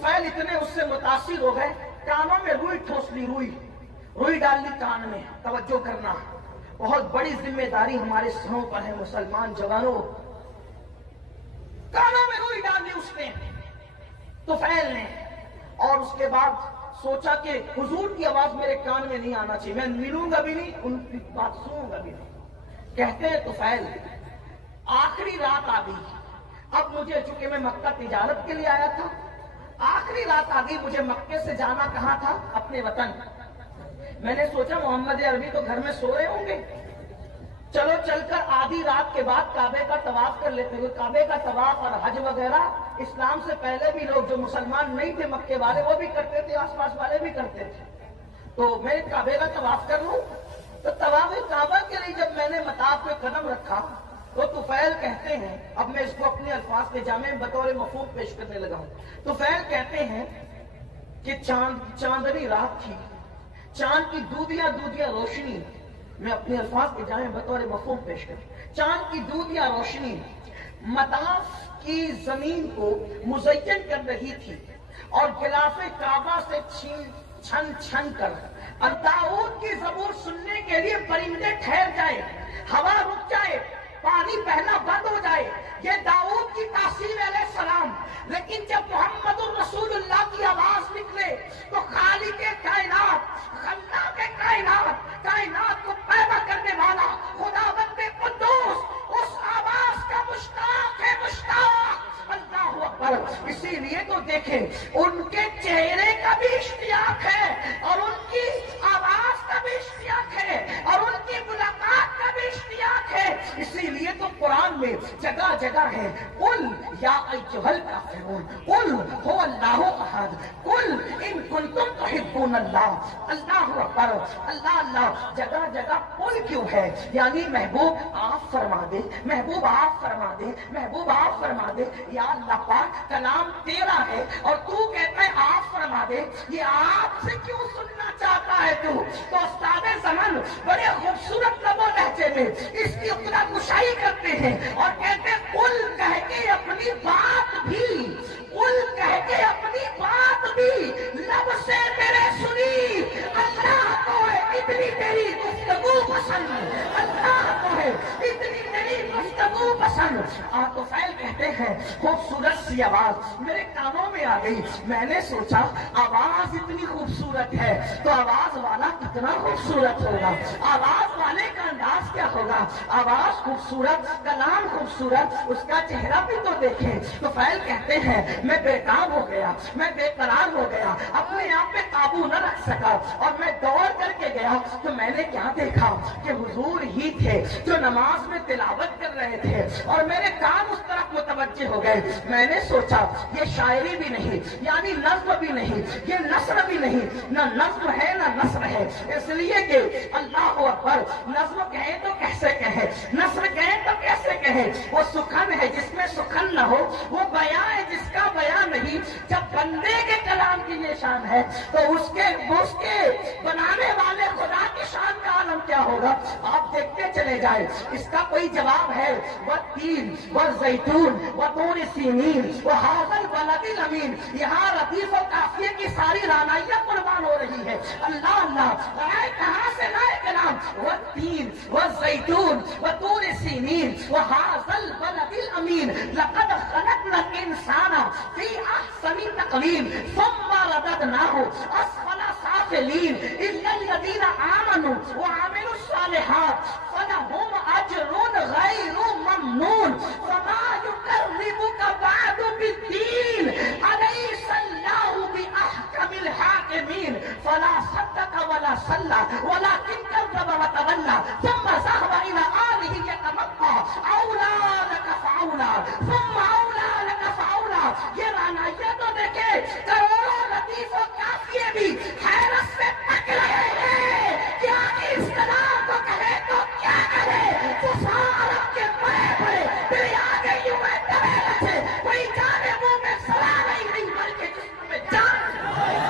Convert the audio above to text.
طفیل اتنے اس سے متاثر ہو گئے، کانوں میں روئی ٹھوس لی، روئی ڈال لی کان میں۔ توجہ کرنا، بہت بڑی ذمہ داری ہمارے سروں پر ہے مسلمان جوانوں۔ کانوں میں روئی ڈال لی اس نے، طفیل نے، اور اس کے بعد سوچا کہ حضور کی آواز میرے کان میں نہیں آنا چاہیے، میں ملوں گا بھی نہیں، ان کی بات سنوں گا بھی نہیں۔ کہتے ہیں طفیل آخری رات آ گئی، اب مجھے، چونکہ میں مکہ تجارت کے لیے آیا تھا، آخری رات آ گئی، مجھے مکے سے جانا کہاں تھا؟ اپنے وطن۔ میں نے سوچا محمد عربی تو گھر میں سو رہے ہوں گے، چلو چل کر آدھی رات کے بعد کعبے کا طواف کر لیتے ہوئے۔ کعبے کا طواف اور حج وغیرہ اسلام سے پہلے بھی لوگ جو مسلمان نہیں تھے مکے والے وہ بھی کرتے تھے، آس پاس والے بھی کرتے تھے، تو میں کعبے کا طواف کر لوں۔ تو طواف کعبہ کے لیے جب میں نے مطاف پہ قدم رکھا تو طفیل کہتے ہیں، اب میں اس کو اپنے الفاظ کے جامع بطور مفہوم پیش کرنے لگا ہوں۔ طفیل کہتے ہیں کہ چاندنی رات تھی، چاند کی دودیا روشنی، میں اپنے الفاظ کے جامع بطور مفہوم پیش کروں، چاند کی دودیا روشنی مطاف کی زمین کو مزین کر رہی تھی، اور غلاف کعبہ سے چھن چھن کر داؤد کی زبور سننے کے لیے پرندے ٹھہر جائے، ہوا رک جائے، پانی بہنا بند ہو جائے، یہ داؤد کی تاثیر علیہ السلام۔ لیکن جب محمد الرسول اللہ کی آواز نکلے تو خالق کائنات، خلاق کائنات کو پیدا کرنے والا خداوند قدوس اس آواز کا مشتاق ہے، مشتاق۔ اللہ اکبر۔ اسی لیے تو دیکھیں ان کے چہرے کا بھی اشتیاق ہے، اور ان کی آواز کا بھی اشتیاق ہے، اور ان کی ملاقات کا بھی اشتیاق ہے۔ اسی لیے تو قرآن میں جگہ جگہ ہے، قل یا ایھا الکافرون قل هو اللہ احد قل ان کنتم تحبون اللہ۔ اللہ اکبر، اللہ، جگہ جگہ قل کیوں ہے؟ یعنی محبوب آپ فرما دے، محبوب آپ فرما دے، محبوب آپ فرما دے۔ یا اللہ پاک کلام تیرا ہے اور تو کہتا ہے آپ فرما دے، یہ آپ سے کیوں سننا چاہتا ہے تو استاد زمن بڑے خوبصورت لب و لہجے میں اس کی اقرا کشائی کرتے ہیں اور کہتے ہیں قل کہہ کے اپنی بات بھی، قل کہہ کے اپنی بات بھی لب سے میرے سنی۔ اللہ کو ہے اتنی تیری گفتگو پسند، اللہ کو ہے اتنی تیری گفتگو پسند۔ طفیل کہتے ہیں خوبصورت سی آواز میرے کانوں میں آ گئی، میں نے سوچا آواز اتنی خوبصورت ہے تو آواز والا کتنا خوبصورت ہوگا، آواز والے کا انداز کیا ہوگا۔ آواز خوبصورت، کلام خوبصورت، اس کا چہرہ بھی تو دیکھیں۔ طفیل کہتے ہیں میں بیتاب ہو گیا، میں بے قرار ہو گیا، اپنے آپ پہ قابو نہ رکھ سکا، اور میں دوڑ کر کے گیا تو میں نے کیا دیکھا کہ حضور ہی تھے جو نماز میں تلاوت کر رہے تھے، اور میرے کان اس طرف متوجہ ہو گئے۔ میں نے سوچا یہ شاعری بھی نہیں، یعنی نظم بھی نہیں، یہ نثر بھی نہیں، نہ نظم ہے نہ نثر ہے، اس لیے کہ اللہ اکبر، نظم کہیں تو کیسے کہیں، نثر کہیں تو کیسے کہیں۔ وہ سخن ہے جس میں سخن نہ ہو، وہ بیان ہے جس کا بیان نہیں۔ جب بندے کے کلام کی یہ شان ہے تو اس کے بنانے والے خدا کی شان کا عالم کیا ہوگا۔ آپ دیکھتے چلے جائیں، اس کا کوئی جواب ہے۔ والتین والزیتون وطور سینین وھذا البلد الامین۔ یہاں ردیف و قافیے کی ساری رعنائیاں قربان ہو رہی ہے۔ اللہ کہاں سے لائے کلام؟ والتین والزیتون وطور سینین وھذا البلد الامین لقد خلقنا الانسان فی احسن تقویم ثم رددناہ اسفل سافلین الا الذین آمنوا وعملوا الصالحات فلہم اجر غیر ممنون وما یقربک بعد بالدین الیس اللہ باحکم الحاکمین فلا صدق ولا صلی ولکن کذب وتولی ثم ذهب الى